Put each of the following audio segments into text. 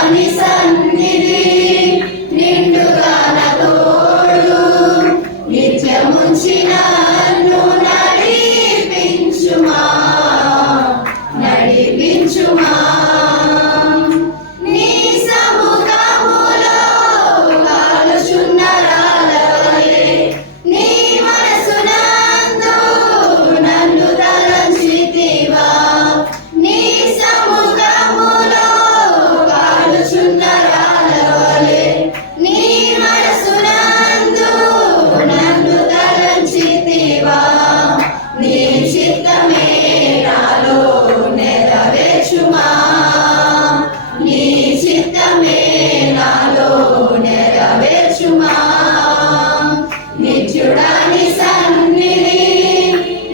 నిత్యుడాని సన్నిధి నిండుగా నా తోడు నిత్యముంచి నన్ను నడిపించుమా నడిపించుమా నీ సముఖములో కాలుచున్న రాళ్ళవలె నీ మనసునందు నన్ను తలంచితివా నీ సముఖములో కాలుచున్న రాళ్ళవలె నీ మనసునందు నన్ను తలంచితివా నీ చిత్తమే నాలో నెరవేర్చుమా నీ చిత్తమే నాలో నెరవేర్చుమా నిత్యుడాని సన్నిధి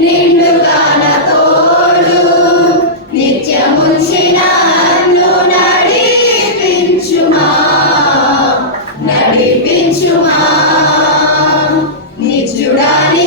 నిండుగా నా తోడు నిత్యముంచి నన్ను నడిపించుమా నడిపించుమా నిత్యుడాని